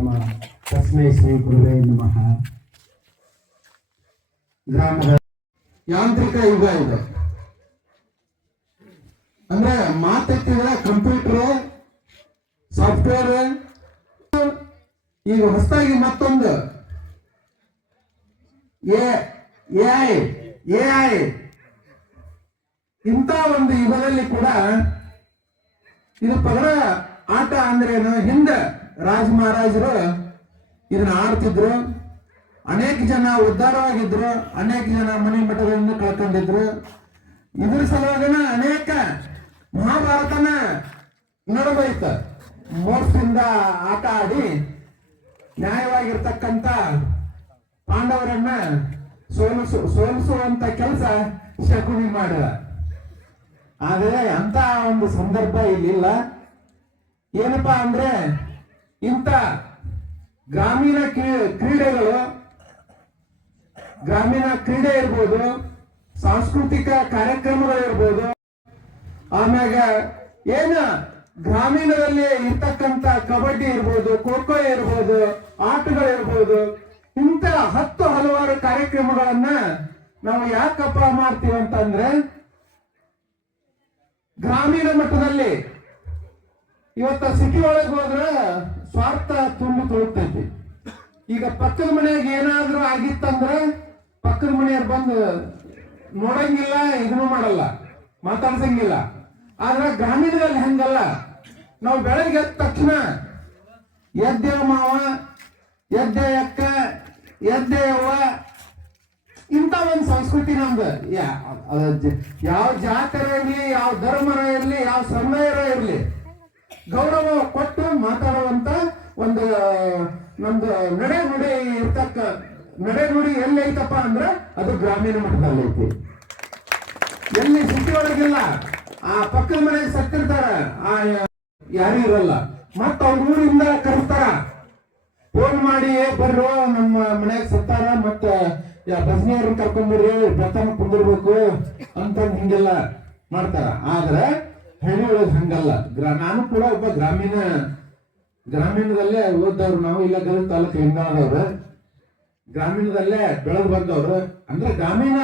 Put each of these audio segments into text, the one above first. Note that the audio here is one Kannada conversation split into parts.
ತಸ್ಮೈ ಶ್ರೀ ಗುರುವೇ ನಮಃ. ಗ್ರಾಮದ ಯಾಂತ್ರಿಕ ಯುಗ ಇದು. ಅಂದ್ರೆ ಮಾತೆತ್ತಿದ್ರೆ ಕಂಪ್ಯೂಟರ್, ಸಾಫ್ಟ್ವೇರ್, ಈಗ ಹೊಸದಾಗಿ ಮತ್ತೊಂದು. ಎಐ ಎಐ ಇಂಥ ಒಂದು ಯುಗದಲ್ಲಿ ಕೂಡ ಇದು ಪಗಡ ಆಟ ಅಂದ್ರೇನು? ಹಿಂದೆ ರಾಜ ಮಹಾರಾಜರು ಇದನ್ನ ಆಡ್ತಿದ್ರು. ಅನೇಕ ಜನ ಉದ್ಧಾರವಾಗಿದ್ರು ಅನೇಕ ಜನ ಮನೆ ಮಠಗಳನ್ನು ಕಳ್ಕೊಂಡಿದ್ರು. ಇದ್ರ ಸಲುವಾಗಿನ ಅನೇಕ ಮಹಾಭಾರತನ ನಡೆದೋಯ್ತ ಮೋಸದಿಂದ ಆಟ ಆಡಿ ನ್ಯಾಯವಾಗಿರ್ತಕ್ಕಂಥ ಪಾಂಡವರನ್ನ ಸೋಲಿಸು, ಸೋಲಿಸುವಂತ ಕೆಲಸ ಶಕುನಿ ಮಾಡಿದ. ಆದರೆ ಅಂತ ಒಂದು ಸಂದರ್ಭ ಇಲ್ಲಿಲ್ಲ. ಏನಪ್ಪಾ ಅಂದ್ರೆ ಇಂಥ ಗ್ರಾಮೀಣ ಕ್ರೀ- ಕ್ರೀಡೆಗಳು, ಗ್ರಾಮೀಣ ಕ್ರೀಡೆ ಇರ್ಬೋದು, ಸಾಂಸ್ಕೃತಿಕ ಕಾರ್ಯಕ್ರಮಗಳು ಇರ್ಬೋದು, ಆಮ್ಯಾಗ ಏನ ಗ್ರಾಮೀಣದಲ್ಲಿ ಇರ್ತಕ್ಕಂಥ ಕಬಡ್ಡಿ ಇರ್ಬೋದು, ಖೋ ಖೋ ಇರ್ಬೋದು ಆಟಗಳಿರ್ಬೋದು ಇಂಥ ಹತ್ತು ಹಲವಾರು ಕಾರ್ಯಕ್ರಮಗಳನ್ನ ನಾವು ಯಾಕಪ್ಪ ಮಾಡ್ತೀವಿ ಅಂತಂದ್ರೆ ಗ್ರಾಮೀಣ ಮಟ್ಟದಲ್ಲಿ. ಇವತ್ತ ಸಿಟಿ ಒಳಗೆ ಹೋದ್ರೆ ಸ್ವಾರ್ಥ ತುಂಬಿ ತುಳುಕ್ತೈತಿ ಈಗ ಪಕ್ಕದ ಮನೆಯಾಗ ಏನಾದ್ರೂ ಆಗಿತ್ತಂದ್ರೆ ಪಕ್ಕದ ಮನೆಯವ್ರು ಬಂದು ನೋಡಂಗಿಲ್ಲ, ಇದನ್ನು ಮಾಡಲ್ಲ, ಮಾತಾಡ್ಸಂಗಿಲ್ಲ. ಆದ್ರೆ ಗ್ರಾಮೀಣದಲ್ಲಿ ಹಂಗಲ್ಲ. ನಾವು ಬೆಳಗ್ಗೆ ಎದ್ದ ತಕ್ಷಣ ಎದ್ದೇವ ಮಾವ, ಎದ್ದೆ ಅಕ್ಕ, ಎದ್ದೆ ಅವ್ವ, ಇಂಥ ಒಂದು ಸಂಸ್ಕೃತಿ ನಮ್ದು. ಯಾವ ಜಾತರ ಇರಲಿ, ಯಾವ ಧರ್ಮರ ಇರಲಿ, ಯಾವ ಸಮಯರ ಇರಲಿ ಗೌರವ ಕೊಟ್ಟು ಮಾತಾಡುವಂತ ಒಂದು ನಮ್ದು ನಡೆ ನುಡಿ ಇರ್ತಕ್ಕ ನಡೆ ನುಡಿ ಎಲ್ಲಿ ಐತಪ್ಪ ಅಂದ್ರೆ ಅದು ಗ್ರಾಮೀಣ ಮಟ್ಟದಲ್ಲಿ ಐತಿ. ಎಲ್ಲಿ ಸಿಟಿ ಒಳಗಿಲ್ಲ ಆ ಪಕ್ಕದ ಮನೆಗೆ ಸತ್ತಿರ್ತಾರ ಆ ಯಾರು ಇರಲ್ಲ. ಮತ್ತ ಅವ್ರ ಊರಿಂದ ಕರೆಸ್ತಾರ ಫೋನ್ ಮಾಡಿ "ಏ, ಬರ್ರೋ ನಮ್ಮ ಮನೆಗೆ ಸತ್ತಾರ ಮತ್ತ ಭಜನೆಯವ್ರನ್ನ ಕರ್ಕೊಂಡ್ಬರ್ರಿ ಬೆತ್ತನ ಕುಂದಿರ್ಬೇಕು ಅಂತ ಹಿಂಗೆಲ್ಲ ಮಾಡ್ತಾರ. ಆದ್ರೆ ಹಂಗಲ್ಲ. ನಾನು ಕೂಡ ಒಬ್ಬ ಗ್ರಾಮೀಣ, ಗ್ರಾಮೀಣದಲ್ಲೇ ಓದ್ದವ್ರು ನಾವು ಇಲ್ಲ ಗದಗ ತಾಲೂಕು ಹಿಂಗಾದವ್ರು ಗ್ರಾಮೀಣದಲ್ಲೇ ಬೆಳೆದು ಬಂದವ್ರು. ಅಂದ್ರೆ ಗ್ರಾಮೀಣ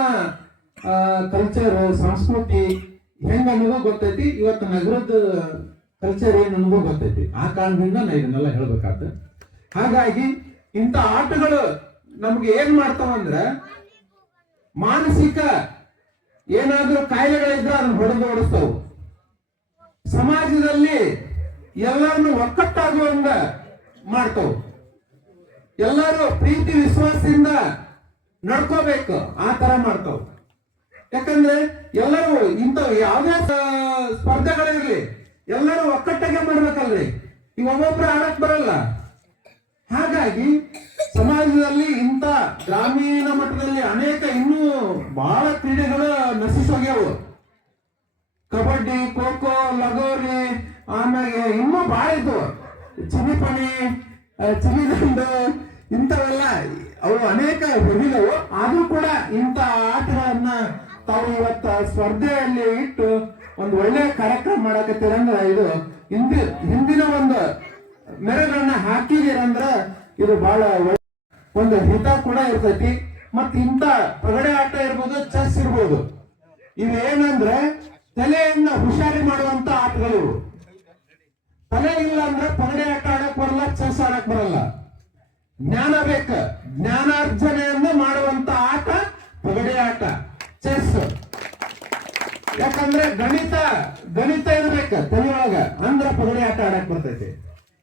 ಕಲ್ಚರ್ ಸಂಸ್ಕೃತಿ ಹೆಂಗ ಅನ್ನೋದು ಗೊತ್ತೈತಿ, ಇವತ್ತು ನಗರದ ಕಲ್ಚರ್ ಏನು ಅನ್ನೋದು ಗೊತ್ತೈತಿ. ಆ ಕಾರಣದಿಂದ ನಾ ಇದನ್ನೆಲ್ಲ ಹೇಳ್ಬೇಕಾದ ಹಾಗಾಗಿ ಇಂಥ ಆಟಗಳು ನಮ್ಗೆ ಏನ್ ಮಾಡ್ತಾವಂದ್ರೆ ಮಾನಸಿಕ ಏನಾದ್ರೂ ಕಾಯಿಲೆಗಳಿದ್ರೆ ಅದನ್ನ ಹೊಡೆದು ಓಡಿಸ್ತಾವು. ಸಮಾಜದಲ್ಲಿ ಎಲ್ಲರನ್ನು ಒಕ್ಕಟ್ಟಾಗುವಂಗ ಮಾಡ್ತವು. ಎಲ್ಲರೂ ಪ್ರೀತಿ, ವಿಶ್ವಾಸದಿಂದ ನಡ್ಕೋಬೇಕು. ಆ ತರ ಮಾಡ್ತಾವ. ಯಾಕಂದ್ರೆ ಎಲ್ಲರೂ ಇಂಥವು ಯಾವುದೇ ಸ್ಪರ್ಧೆಗಳಿರ್ಲಿ ಎಲ್ಲರೂ ಒಕ್ಕಟ್ಟಾಗೆ ಮಾಡ್ಬೇಕಲ್ರಿ. ಈಗ ಒಬ್ಬೊಬ್ರು ಆಡಕ್ ಬರಲ್ಲ. ಹಾಗಾಗಿ ಸಮಾಜದಲ್ಲಿ ಇಂಥ ಗ್ರಾಮೀಣ ಮಟ್ಟದಲ್ಲಿ ಅನೇಕ ಇನ್ನೂ ಬಹಳ ಕ್ರೀಡೆಗಳು ನಶಿಸೋಗ್ಯಾವು. ಕಬಡ್ಡಿ ಖೋ ಖೋ ಲಗೋರಿ, ಆಮೇಲೆ ಇನ್ನೂ ಭಾಳ ಇದ್ವು ಚಿನಿಪಣಿ ಚಿನಿದಂಡು ಇಂಥವೆಲ್ಲ ಅವು ಅನೇಕ ಹೊಡಿದವು ಆದರೂ ಕೂಡ ಇಂಥ ಆಟಗಳನ್ನ ತಾವು ಇವತ್ತ ಸ್ಪರ್ಧೆಯಲ್ಲಿ ಇಟ್ಟು ಒಂದು ಒಳ್ಳೆ ಕಾರ್ಯಕ್ರಮ ಮಾಡಕತ್ತೀರಂದ್ರ ಇದು ಹಿಂದಿ, ಹಿಂದಿನ ಒಂದು ಮೆರಗನ್ನ ಹಾಕಿದಿರಂದ್ರ ಇದು ಬಹಳ ಒಳ್ಳೆ ಒಂದು ಹಿತ ಕೂಡ ಇರ್ತೈತಿ. ಮತ್ ಇಂಥ ಪಗಡೆ ಆಟ ಇರ್ಬೋದು ಚೆಸ್ ಇರ್ಬೋದು. ಇವು ಏನಂದ್ರೆ ತಲೆಯನ್ನ ಹುಷಾರಿ ಮಾಡುವಂತ ಆಟಗಳು. ತಲೆ ಇಲ್ಲ ಅಂದ್ರೆ ಪಗಡೆ ಆಟ ಆಡಕ್ ಬರಲ್ಲ, ಚೆಸ್ ಆಡಕ್ ಬರಲ್ಲ. ಜ್ಞಾನ ಬೇಕ. ಜ್ಞಾನಾರ್ಜನೆಯನ್ನ ಮಾಡುವಂತ ಆಟ ಪಗಡೆ ಆಟ, ಚೆಸ್. ಯಾಕಂದ್ರೆ ಗಣಿತ ಗಣಿತ ಇರ್ಬೇಕ ತಲೆಯೊಳಗ. ಅಂದ್ರ ಪಗಡೆ ಆಟ ಆಡಕ್ ಬರ್ತೈತಿ.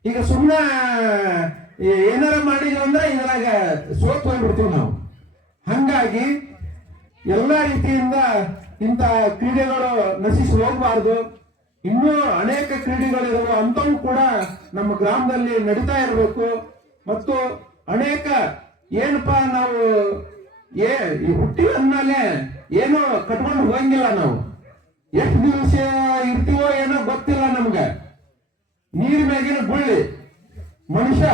ಈಗ ಸುಮ್ಮನೆ ಏನಾರ ಮಾಡಿದ್ವಿ ಅಂದ್ರೆ ಇದ್ರಾಗ ಸೋತ್ ಹೋಗ್ಬಿಡ್ತೀವಿ ನಾವು. ಹಂಗಾಗಿ ಎಲ್ಲ ರೀತಿಯಿಂದ ಇಂಥ ಕ್ರೀಡೆಗಳು ನಶಿಸಿ ಹೋಗಬಾರ್ದು. ಇನ್ನೂ ಅನೇಕ ಕ್ರೀಡೆಗಳಿದಾವೆ ಅಂತವೂ ಕೂಡ ನಮ್ಮ ಗ್ರಾಮದಲ್ಲಿ ನಡೀತಾ ಇರಬೇಕು. ಮತ್ತು ಅನೇಕ ಏನಪ್ಪಾ ನಾವು ಏ ಹುಟ್ಟಿ ಅಂದ್ಮೇಲೆ ಏನು ಕಟ್ಕೊಂಡು ಹೋಗಂಗಿಲ್ಲ ನಾವು. ಎಷ್ಟು ದಿವಸ ಇರ್ತೀವೋ ಏನೋ ಗೊತ್ತಿಲ್ಲ ನಮ್ಗೆ. ನೀರ್ ಮ್ಯಾಗಿನ ಗುಳ್ಳಿ. ಮನುಷ್ಯ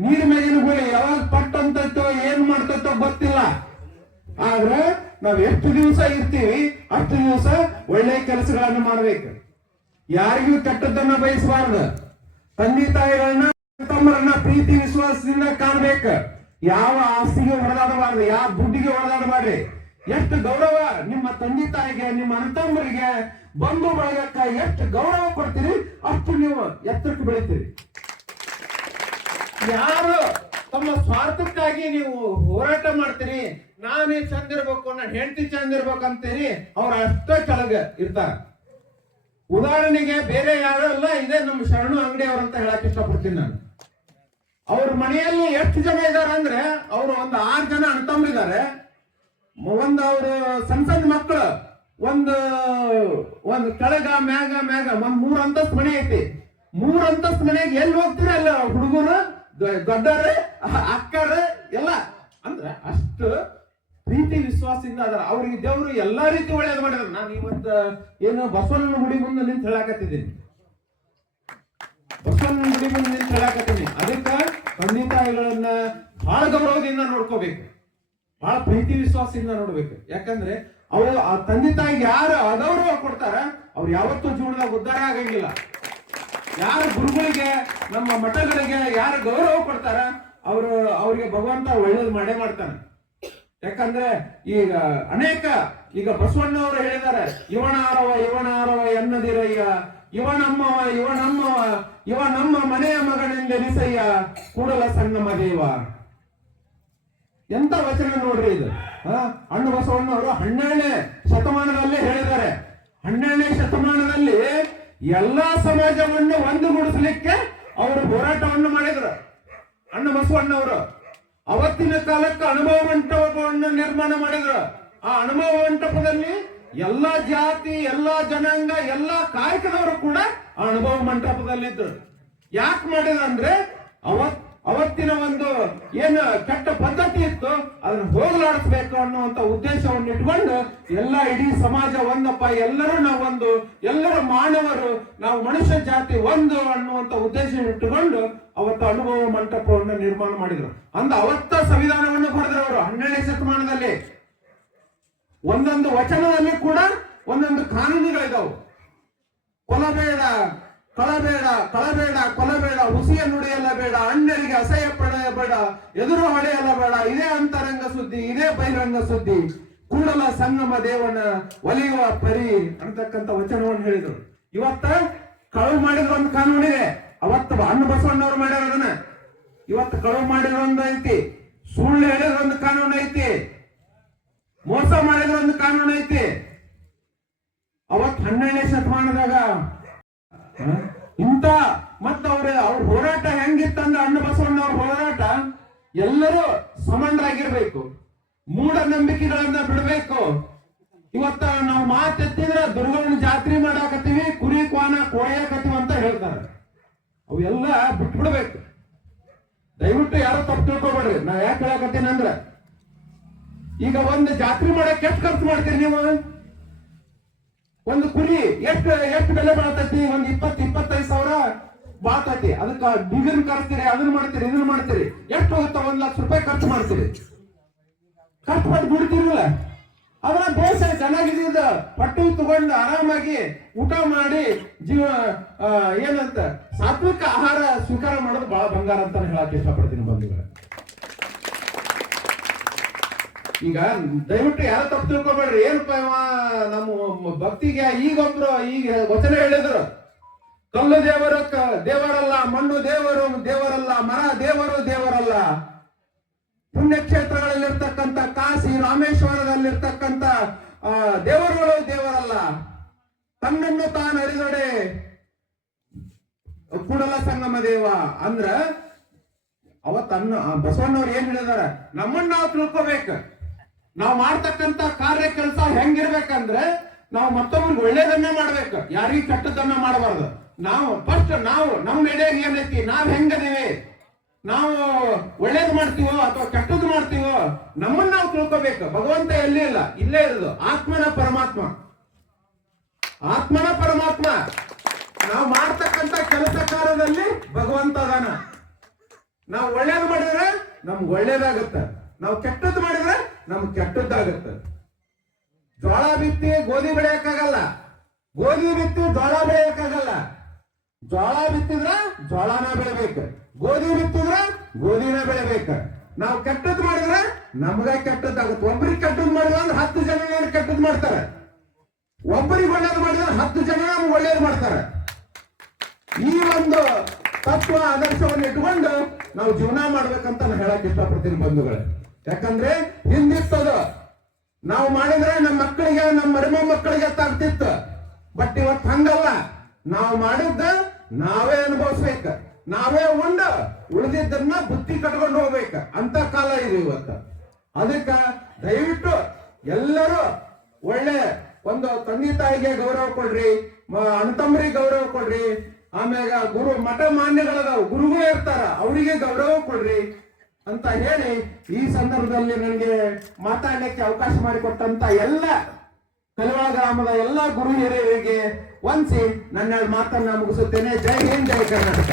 ನೀರ್ ಮ್ಯಾಗಿನ ಗುಳ್ಳಿ ಯಾವಾಗ ಪಟ್ಟಂತೋ ಅಂತೈತೋ, ಏನ್ ಮಾಡ್ತೈತೋ ಗೊತ್ತಿಲ್ಲ. ಆದ್ರೆ ನಾವ್ ಎಷ್ಟು ದಿವಸ ಇರ್ತೀವಿ ಅಷ್ಟು ದಿವಸ ಒಳ್ಳೆ ಕೆಲಸಗಳನ್ನ ಮಾಡ್ಬೇಕು. ಯಾರಿಗೂ ಕೆಟ್ಟದ್ದನ್ನ ಬಯಸಬಾರ್ದು. ತಂದೆ ತಾಯಿಗಳನ್ನ, ತಮ್ಮರನ್ನ ಪ್ರೀತಿ, ವಿಶ್ವಾಸದಿಂದ ಕಾಣ್ಬೇಕ. ಯಾವ ಆಸ್ತಿಗೆ ಹೊಡೆದಾಡಬಾರ್ದು, ಯಾವ ದುಡ್ಡಿಗೆ ಹೊಡೆದಾಡಬಾರ್ರಿ ಎಷ್ಟು ಗೌರವ ನಿಮ್ಮ ತಂದೆ ತಾಯಿಗೆ, ನಿಮ್ಮ ಅಣ್ಣತಮ್ಮರಿಗೆ, ಬಂಧು ಬಳಗಕ್ಕ ಎಷ್ಟು ಗೌರವ ಕೊಡ್ತೀರಿ, ಅಷ್ಟು ನೀವು ಎತ್ತರಕ್ಕೆ ಬೆಳಿತೀರಿ. ಯಾರು ತಮ್ಮ ಸ್ವಾರ್ಥಕ್ಕಾಗಿ ನೀವು ಹೋರಾಟ ಮಾಡ್ತೀರಿ, ನಾನೇ ಚಂದ ಇರ್ಬೇಕು ನನ್ನ ಹೆಂಡತಿ ಚಂದ ಅಂತೀರಿ, ಅವ್ರ ಅಷ್ಟ ಕೆಳಗ ಇರ್ತಾರ. ಉದಾಹರಣೆಗೆ ಬೇರೆ ಯಾರು ಅಲ್ಲ, ಇದೇ ನಮ್ಮ ಶರಣು ಅಂಗಡಿ ಅವ್ರಂತ ಹೇಳಕ್ ಇಷ್ಟಪಡ್ತೀನಿ ನಾನು. ಅವ್ರ ಮನೆಯಲ್ಲಿ ಎಷ್ಟು ಜನ ಇದ್ದಾರೆ ಅಂದ್ರೆ, ಅವರು ಒಂದು ಆರು ಜನ ಅಣ್ತಂಬ್ರಿದ್ದಾರೆ ಒಂದು ಅವರು ಸಣ್ಣ ಸಣ್ಣ ಮಕ್ಕಳು ಒಂದು ಒಂದು ಕೆಳಗ, ಮ್ಯಾಗ ಮ್ಯಾಗ, ಒಂದ್ ಮೂರ್ ಅಂತಸ್ತ್ ಮನೆ ಐತಿ. ಮೂರ್ ಅಂತಸ್ತ್ ಮನೆಗೆ ಎಲ್ಲಿ ಹೋಗ್ತೀರ ಅಲ್ಲ ಹುಡುಗರು? ದೊಡ್ಡರ ಅಕ್ಕರ, ಎಲ್ಲ. ಅಂದ್ರೆ ಅಷ್ಟು ಪ್ರೀತಿ, ವಿಶ್ವಾಸದಿಂದ ಅದರ. ಅವ್ರಿಗೆ ದೇವರು ಎಲ್ಲಾ ರೀತಿ ಒಳ್ಳೇದು ಮಾಡಿದ್ರು. ನಾನು ಇವತ್ತ ಏನು ಬಸವನ ಗುಡಿ ಮುಂದೆ ನಿಂತು ಹೇಳಾಕತ್ತಿದ್ದೀನಿ. ಬಸವನ ಗುಡಿ ಮುಂದೆ ನಿಂತು ಹೇಳಾಕತ್ತೀನಿ ಅದಕ್ಕ ತಂದೆ ತಾಯಿಗಳನ್ನ ಬಹಳ ಗೌರವದಿಂದ ನೋಡ್ಕೋಬೇಕು. ಬಹಳ ಪ್ರೀತಿ, ವಿಶ್ವಾಸದಿಂದ ನೋಡ್ಬೇಕು. ಯಾಕಂದ್ರೆ ಅವರು ಆ ತಂದೆ ತಾಯಿಗೆ ಯಾರು ಅಗೌರವ ಕೊಡ್ತಾರ. ಅವ್ರು ಯಾವತ್ತೂ ಜೀವನದಾಗ ಉದ್ಧಾರ ಆಗಂಗಿಲ್ಲ. ಯಾರು ಗುರುಗಳಿಗೆ, ನಮ್ಮ ಮಠಗಳಿಗೆ ಯಾರು ಗೌರವ ಕೊಡ್ತಾರ ಅವರು, ಅವ್ರಿಗೆ ಭಗವಂತ ಒಳ್ಳೇದು ಮಾಡೇ ಮಾಡ್ತಾನೆ. ಯಾಕಂದ್ರೆ ಈಗ ಅನೇಕ, ಈಗ ಬಸವಣ್ಣವರು ಹೇಳಿದ್ದಾರೆ, ಇವನ ಆರವ ಇವನ ಆರವ ಎನ್ನದಿರಯ್ಯ ಇವನಮ್ಮವ ಇವನಮ್ಮವ ಇವ ನಮ್ಮ ಮನೆಯ ಮಗನೆಂದೆನಿಸಯ್ಯ, ಕೂಡಲ ಸಣ್ಣ ದೇವ. ಎಂತ ವಚನ ನೋಡ್ರಿ ಇದು? ಬಸವಣ್ಣ ಬಸವಣ್ಣವರು ಹನ್ನೆರಡನೇ ಶತಮಾನದಲ್ಲೇ ಹೇಳಿದ್ದಾರೆ. ಹನ್ನೆರಡನೇ ಶತಮಾನದಲ್ಲಿ ಎಲ್ಲಾ ಸಮಾಜವನ್ನು ಒಂದುಗೂಡಿಸಲಿಕ್ಕೆ ಅವರು ಹೋರಾಟವನ್ನು ಮಾಡಿದ್ರು. ಅಣ್ಣ ಬಸವಣ್ಣವರು ಅವತ್ತಿನ ಕಾಲಕ್ಕೆ ಅನುಭವ ಮಂಟಪವನ್ನು ನಿರ್ಮಾಣ ಮಾಡಿದ್ರು. ಆ ಅನುಭವ ಮಂಟಪದಲ್ಲಿ ಎಲ್ಲ ಜಾತಿ, ಎಲ್ಲ ಜನಾಂಗ, ಎಲ್ಲಾ ಕಾಯಕದವರು ಕೂಡ ಆ ಅನುಭವ ಮಂಟಪದಲ್ಲಿದ್ದರು. ಯಾಕೆ ಮಾಡಿದ್ರು ಅಂದ್ರೆ ಅವತ್ ಅವತ್ತಿನ ಒಂದು ಏನು ಕೆಟ್ಟ ಪದ್ಧತಿ ಇತ್ತು, ಅದನ್ನ ಹೋಗಲಾಡಿಸ್ಬೇಕು ಅನ್ನುವಂತ ಉದ್ದೇಶವನ್ನು ಇಟ್ಕೊಂಡು ಎಲ್ಲ ಇಡೀ ಸಮಾಜ ಒಂದಪ್ಪ, ಎಲ್ಲರೂ ನಾವು ಒಂದು, ಎಲ್ಲರೂ ಮಾನವರು, ನಾವು ಮನುಷ್ಯ ಜಾತಿ ಒಂದು ಅನ್ನುವಂತ ಉದ್ದೇಶ ಇಟ್ಟುಕೊಂಡು ಅವತ್ತು ಅನುಭವ ಮಂಟಪವನ್ನು ನಿರ್ಮಾಣ ಮಾಡಿದ್ರು. ಅಂದ ಅವತ್ತ ಸಂವಿಧಾನವನ್ನು ಬರೆದ್ರು ಅವರು, ಹನ್ನೆರಡನೇ ಶತಮಾನದಲ್ಲಿ. ಒಂದೊಂದು ವಚನದಲ್ಲಿ ಕೂಡ ಒಂದೊಂದು ಕಾನೂನುಗಳಿದಾವು. ಕೊಲಬೇಡ ಕಳಬೇಡ ಕಳಬೇಡ ಕೊಲಬೇಡ, ಹುಸಿಯ ನುಡಿಯಲ್ಲ ಬೇಡ, ಅಣ್ಣರಿಗೆ ಅಸಹ್ಯ ಪಡೆಯಬೇಡ ಎದುರು ಹೊಡೆಯಲ್ಲ ಬೇಡ, ಇದೇ ಅಂತರಂಗ ಸುದ್ದಿ, ಇದೇ ಬಹಿರಂಗ ಸುದ್ದಿ. ಕೂಡಲ ಸಂಗಮ ದೇವನ ಒಲಿಯುವ ಪರಿ ಅಂತಕ್ಕಂತ ವಚನವನ್ನು ಹೇಳಿದರು. ಇವತ್ತ ಕಳವು ಮಾಡಿದ್ರ ಒಂದು ಕಾನೂನಿದೆ. ಅವತ್ತು ಅಣ್ಣ ಬಸವಣ್ಣವ್ರು ಮಾಡ್ಯಾರ ಅದನ್ನ. ಇವತ್ತು ಕಳವು ಮಾಡಿದ್ರ ಒಂದು ಐತಿ. ಸುಳ್ಳು ಹೇಳಿದ್ರ ಒಂದು ಕಾನೂನು ಐತಿ. ಮೋಸ ಮಾಡಿದ್ರ ಒಂದು ಕಾನೂನು ಐತಿ. ಅವತ್ ಹನ್ನೆರಡನೇ ಶತಮಾನದಾಗ? ಇಂತ ಮತ್ತ ಅವ್ರ ಅವ್ರ ಹೋರಾಟ ಹೆಂಗಿತ್ತಂದ್ರ ಅಣ್ಣ ಬಸವಣ್ಣವ್ರ ಹೋರಾಟ? ಎಲ್ಲರೂ ಸಮಾನರಾಗಿರ್ಬೇಕು ಮೂಢನಂಬಿಕೆಗಳನ್ನ ಬಿಡಬೇಕು. ಇವತ್ತ ನಾವು ಮಾತೆತ್ತಿದ್ರ ದುರ್ಗವನ್ನ ಜಾತ್ರೆ ಮಾಡಾಕತ್ತೀವಿ, ಕುರಿ, ಕ್ವಾನ ಕೋಯಾಕತ್ತೀವಿ ಅಂತ ಹೇಳ್ತಾರೆ. ಅವೆಲ್ಲ ಬಿಟ್ಬಿಡ್ಬೇಕು. ದಯವಿಟ್ಟು ಯಾರೋ ತಪ್ಪು ತಿಳ್ಕೊಬೇಡ್ರಿ. ನಾ ಯಾಕೆ ಹೇಳಕತ್ತೀನಿ ಅಂದ್ರ ಈಗ ಒಂದು ಜಾತ್ರೆ ಮಾಡಕ್ ಎಷ್ಟು ಖರ್ಚು ಮಾಡ್ತೀರಿ ನೀವು? ಒಂದು ಕುರಿ, ಎಷ್ಟು ಎಷ್ಟು ಬೆಲೆ ಬಾಳ್ತೈತಿ ಒಂದ್ ಇಪ್ಪತ್ ಇಪ್ಪತ್ತೈದು ಸಾವಿರ ಬಾಳ್ತೈತಿ ಅದಕ್ಕ ಬಿಗಿನ್ ಕರ್ತೀರಿ ಅದನ್ನ ಮಾಡ್ತೀರಿ, ಇದನ್ನ ಮಾಡ್ತೀರಿ. ಎಷ್ಟು ಹೋಗುತ್ತ ಒಂದ್ ಲಕ್ಷ ರೂಪಾಯಿ ಖರ್ಚು ಮಾಡ್ತೀರಿ. ಖರ್ಚು ಮಾಡಿ ಬಿಡ್ತಿರಲ್ಲ ಅದನ್ನ ದೇಶ ಚೆನ್ನಾಗಿದ್ದ ಪಟ್ಟು ತಗೊಂಡು ಆರಾಮಾಗಿ ಊಟ ಮಾಡಿ ಜೀವ ಏನಂತ ಸಾತ್ವಿಕ ಆಹಾರ ಸ್ವೀಕಾರ ಮಾಡೋದು ಬಹಳ ಬಂಗಾರ ಅಂತ ಹೇಳಕ್ ಇಷ್ಟಪಡ್ತೀನಿ ಬಂಧುಗಳೇ. ಈಗ ದಯವಿಟ್ಟು ಯಾರು ತಪ್ಪು ತಿಳ್ಕೊಬೇಡ್ರಿ. ಏನಪ್ಪ ನಮ್ಮ ಭಕ್ತಿಗೆ ಈಗೊಬ್ರು ಈಗ ವಚನ ಹೇಳಿದ್ರು. ಕಲ್ಲು ದೇವರ ದೇವರಲ್ಲ, ಮಣ್ಣು ದೇವರು ದೇವರಲ್ಲ, ಮರ ದೇವರು ದೇವರಲ್ಲ. ಪುಣ್ಯಕ್ಷೇತ್ರಗಳಲ್ಲಿರ್ತಕ್ಕಂಥ ಕಾಶಿ, ರಾಮೇಶ್ವರದಲ್ಲಿರ್ತಕ್ಕಂಥ ದೇವರುಗಳು ದೇವರಲ್ಲ. ತನ್ನನ್ನು ತಾನು ಅರಿದೊಡೆ. ಕೂಡಲ ಸಂಗಮ ದೇವ. ಅಂದ್ರ ಅವ ತನ್ನ ಬಸವಣ್ಣವ್ರು ಏನ್ ಹೇಳಿದಾರ? ನಮ್ಮನ್ನ ನಾವು ತಿಳ್ಕೊಬೇಕು. ನಾವು ಮಾಡ್ತಕ್ಕಂತ ಕಾರ್ಯ ಕೆಲಸ ಹೆಂಗಿರ್ಬೇಕಂದ್ರೆ ನಾವು ಮತ್ತೊಬ್ಬರಿಗೆ ಒಳ್ಳೇದನ್ನ ಮಾಡ್ಬೇಕು. ಯಾರಿಗೂ ಕೆಟ್ಟದನ್ನ ಮಾಡಬಾರ್ದು. ನಾವು ಫಸ್ಟ್ ನಾವು ನಮ್ಮ ಎಡೆ ಏನೈತಿ ನಾವ್ ಹೆಂಗದೀವಿ? ನಾವು ಒಳ್ಳೇದು ಮಾಡ್ತೀವೋ ಅಥವಾ ಕೆಟ್ಟದ್ದು ಮಾಡ್ತೀವೋ ನಮ್ಮನ್ನ ನಾವು ತಿಳ್ಕೋಬೇಕು. ಭಗವಂತ ಎಲ್ಲಿ ಇಲ್ಲ? ಇಲ್ಲೇ ಇರೋದು. ಆತ್ಮನ ಪರಮಾತ್ಮ. ಆತ್ಮನ ಪರಮಾತ್ಮ. ನಾವು ಮಾಡ್ತಕ್ಕಂತ ಕೆಲಸ ಕಾರ್ಯದಲ್ಲಿ ಭಗವಂತ ನಾವು ಒಳ್ಳೇದು ಮಾಡಿದ್ರೆ ನಮ್ಗೆ ಒಳ್ಳೇದಾಗುತ್ತೆ. ನಾವು ಕೆಟ್ಟದ್ದು ಮಾಡಿದ್ರೆ ನಮ್ಗೆ ಕೆಟ್ಟದ್ದಾಗತ್ತ. ಜೋಳ ಬಿತ್ತಿ ಗೋಧಿ ಬೆಳೆಯಕ್ಕಾಗಲ್ಲ. ಗೋಧಿ ಬಿತ್ತಿ ಜೋಳ ಬೆಳೆಯಕ್ಕಾಗಲ್ಲ. ಜೋಳ ಬಿತ್ತಿದ್ರ ಜೋಳನ ಬೆಳಿಬೇಕು. ಗೋಧಿ ಬಿತ್ತಿದ್ರ ಗೋಧಿನ ಬೆಳಿಬೇಕು. ನಾವು ಕೆಟ್ಟದ್ ಮಾಡಿದ್ರೆ ನಮ್ಗ ಕೆಟ್ಟದ್ದಾಗುತ್ತೆ. ಒಬ್ರಿಗೆ ಕೆಟ್ಟದ್ ಮಾಡಿದ್ರೆ ಅಂದ್ರೆ ಹತ್ತು ಜನ ಕೆಟ್ಟದ್ ಮಾಡ್ತಾರೆ? ಒಬ್ಬರಿಗೆ ಒಳ್ಳೇದು ಮಾಡಿದ್ರೆ ಹತ್ತು ಜನ ನಮ್ಗೆ ಒಳ್ಳೇದು ಮಾಡ್ತಾರೆ. ಈ ಒಂದು ತತ್ವ, ಆದರ್ಶವನ್ನು ಇಟ್ಕೊಂಡು ನಾವು ಜೀವನ ಮಾಡ್ಬೇಕಂತ ನಾನು ಹೇಳಕ್ ಇಷ್ಟಪಡ್ತೀನಿ ಬಂಧುಗಳೇ. ಯಾಕಂದ್ರೆ ಹಿಂದಿತ್ತದ ನಾವು ಮಾಡಿದ್ರೆ ನಮ್ಮ ಮಕ್ಕಳಿಗೆ, ನಮ್ಮ ಮರುಮ ಮಕ್ಕಳಿಗೆ ತಾಗ್ತಿತ್ತು ಬಟ್ ಇವತ್ತು ಹಂಗಲ್ಲ. ನಾವು ಮಾಡಿದ್ದ ನಾವೇ ಅನುಭವಿಸ್ಬೇಕ. ನಾವೇ ಉಂಡ ಉಳಿದಿದ್ದನ್ನ ಬುತ್ತಿ ಕಟ್ಕೊಂಡು ಹೋಗ್ಬೇಕ. ಅಂತ ಕಾಲ ಇದೆ ಇವತ್ತ. ಅದಕ್ಕ ದಯವಿಟ್ಟು ಎಲ್ಲರೂ ಒಳ್ಳೆ ಒಂದು ತಂದೆ ತಾಯಿಗೆ ಗೌರವ ಕೊಡ್ರಿ ಅಣ್ಣತಮ್ಮರಿಗೆ ಗೌರವ ಕೊಡ್ರಿ. ಆಮ್ಯಾಗ ಗುರು ಮಠ ಮಾನ್ಯಗಳದಾವ. ಗುರುಗಳು ಇರ್ತಾರ. ಅವರಿಗೆ ಗೌರವ ಕೊಡ್ರಿ. ಅಂತ ಹೇಳಿ ಈ ಸಂದರ್ಭದಲ್ಲಿ ನನಗೆ ಮಾತಾಡಲಿಕ್ಕೆ ಅವಕಾಶ ಮಾಡಿಕೊಟ್ಟಂತ ಎಲ್ಲ ಕಲುವಾ ಗ್ರಾಮದ ಎಲ್ಲ ಗುರು ಹಿರಿಯರಿಗೆ ವಂಚಿ ನನ್ನ ಮಾತನ್ನ ಮುಗಿಸುತ್ತೇನೆ. ಜೈ ಹಿಂದ್, ಜೈ ಕರ್ನಾಟಕ.